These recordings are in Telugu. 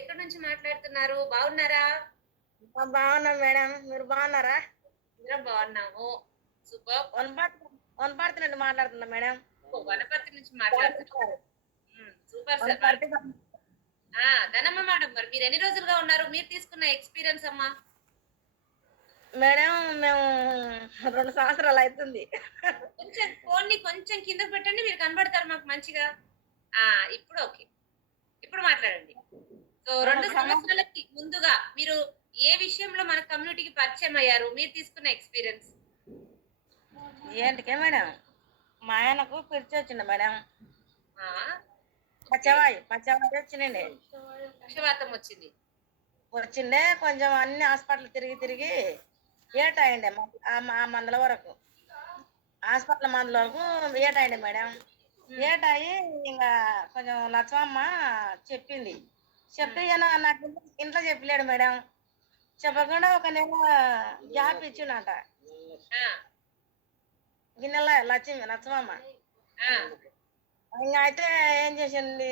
ఎక్కడి నుంచి మాట్లాడుతున్నారు? బాగున్నారా? బాగున్నాం మేడం. మీరు బాగున్నారా? అందరం బాగున్నాము. సూపర్. వనపర్తి వనపర్తి నుండి మాట్లాడుతున్నా మేడం. వనపర్తి నుంచి మాట్లాడుతున్నాం. Super sir. Wanaparthy Dhanamma madam, మరి మీరు ఎన్ని రోజులుగా ఉన్నారు? మీరు తీసుకున్న ఎక్స్పీరియన్స్ అమ్మా. మేడం మేము 2 సంవత్సరాలు అవుతుంది. కొంచెం ఫోన్ని కొంచెం కిందకు పెట్టండి, మీరు కనబడతారు మాకు మంచిగా. ఇప్పుడు ఓకే. ఇప్పుడు మాట్లాడండి. సో 2 సంవత్సరాలకి ముందుగా మీరు ఏ విషయంలో మన కమ్యూనిటీకి పరిచయం అయ్యారు? మీరు తీసుకున్న ఎక్స్పీరియన్స్. ఏంటికే మేడం, మా ఆయనకు పిలిచి వచ్చిండు మేడం. ఆ, పచ్చవాయి వచ్చిండే. పక్షవాతం వచ్చింది. వచ్చిండే కొంచెం అన్ని హాస్పిటల్ తిరిగి తిరిగి ఏటయిండే ఆ మందుల వరకు. హాస్పిటల్ మందుల వరకు ఏటయిండే మేడం. ఏటయి ఇంకా కొంచెం లచ్చమ్మ చెప్పింది. చెప్తే నాకు ఇంట్లో చెప్పలేడు మేడం. చెప్పకుండా ఒక నెల గ్యాప్ ఇచ్చిండట. గిన్నెల లచ్చమ్మ ఇంకా అయితే ఏం చేసింది,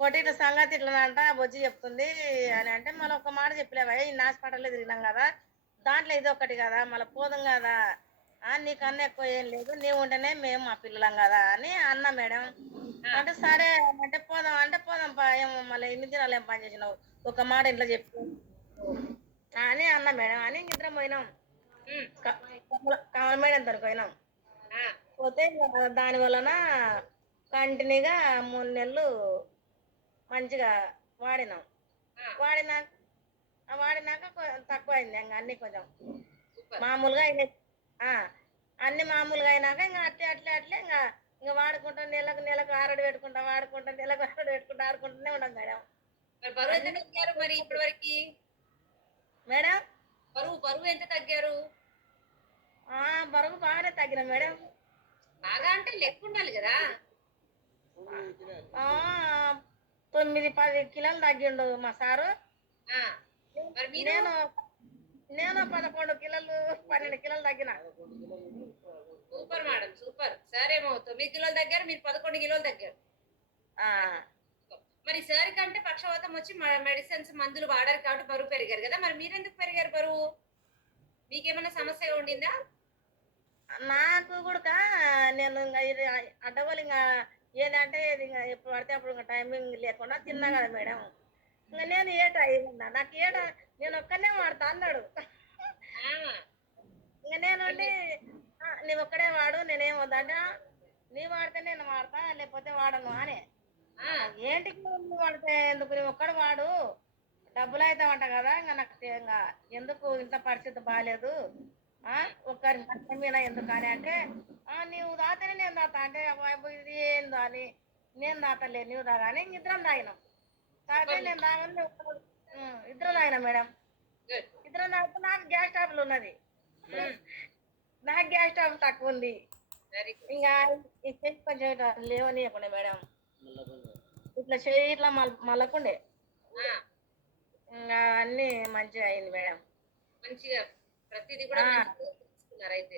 కొట్టి సంగతి ఇట్లనంట బొజ్జి చెప్తుంది అని అంటే, మళ్ళీ ఒక మాట చెప్పలేవా, ఇన్ని హాస్పిటల్లో తిరిగినాం కదా, దాంట్లో ఇది ఒకటి కదా, మళ్ళీ పోదాం కదా, నీకన్నా ఎక్కువ ఏం లేదు, నీవు ఉంటేనే మేము మా పిల్లలం కదా అని అన్నా మేడం. అంటే సరే అంటే పోదాం అంటే పోదాం ఏమో మళ్ళీ ఇన్ని దినాలు ఏం పని చేసినావు, ఒక మాట ఇంట్లో చెప్పు అని అన్నా మేడం. అని ఇద్దరం పోయినాం, కమల మేడం తనకు పోయినాం. పోతే దాని వలన కంటిన్యూగా 3 నెలలు మంచిగా వాడినాం. వాడినాక తక్కువ అయింది. ఇంకా అన్ని కొంచెం మామూలుగా అయినాయి. అన్ని మామూలుగా అయినాక ఇంకా అట్లే ఇంకా వాడుకుంటా నెలకు ఆరడు పెట్టుకుంటా, వాడుకుంటా నెలకు ఆరడు పెట్టుకుంటా, ఆడుకుంటూనే ఉన్నాం మేడం. మరి ఇప్పటి వరకు మేడం బరువు ఎంత తగ్గారు? బరువు బాగానే తగ్గిన మేడం. బాగా అంటే లెక్క ఉండాలి కదా. 9-10 కిలోలు తగ్గిండు మా సారు. నేను 11 కిలోలు 12 కిలోలు తగ్గిన. Super madam, super. సరేమో 9 కిలోలు తగ్గారు, మీరు 11 కిలోలు తగ్గారు. మరి సార్ కంటే పక్షవాతం వచ్చి మెడిసిన్స్ మందులు వాడారు కాబట్టి బరువు పెరిగారు కదా, మరి మీరెందుకు పెరిగారు బరువు? మీకేమైనా సమస్య ఉండిందా? నాకు కూడా నేను అడ్డగోలు ఇంకా ఏదంటే ఇంకా ఎప్పుడు పడితే అప్పుడు ఇంకా టైమింగ్ లేకుండా తిన్నా కదా మేడం. ఇంకా నేను ఏటన్నా నాకు నేను ఒక్కనే వాడతా అన్నాడు. ఇంకా నేను నువ్వు ఒక్కడే వాడు, నేనేం వద్దంటే నీ వాడితే నేను వాడతా లేకపోతే వాడను అని. ఏంటికి నువ్వు వాడితే ఎందుకు, నువ్వు ఒక్కడు వాడు, డబ్బులు అవుతామంట కదా, ఇంకా నాకు ఇంకా ఎందుకు ఇంత పరిస్థితి బాగాలేదు, ఒక్కరి మీద ఎందుకు అని అంటే, నీవు దాతనే నేను దాతా అంటే, ఇది ఏందో అని నేను దాతలే నువ్వు దాగా అని ఇద్దరం తాగినాం. తాగితే నేను తాగని ఇద్దరం తాగినాం మేడం. ఇద్దరం తాగితే నాకు గ్యాస్ ట్రబుల్ ఉన్నది. నాకు గ్యాస్ ట్రబుల్ తక్కువ ఉంది. ఇంకా కొంచెం లేవనియకుండా మేడం, ఇట్లా చేయి ఇట్లా మళ్ళకుండే ఇంకా అన్ని మంచిగా అయింది మేడం. మంచిగా ప్రతిదీ కూడా అయితే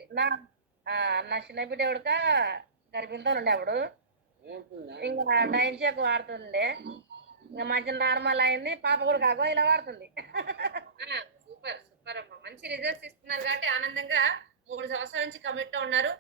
నా చిన్న బిడ్డ ఉడక గర్భిణితో ఉండే అప్పుడు ఇంకా డైన్షేక్ వాడుతుండే, ఇంకా మంచి నార్మల్ అయింది. పాప కూడా కాగో ఇలా వాడుతుంది. సూపర్ సూపర్ అమ్మా, మంచి రిజల్ట్స్ ఇస్తున్నారు కాబట్టి ఆనందంగా 3 సంవత్సరాల నుంచి కమిట్ తో ఉన్నారు.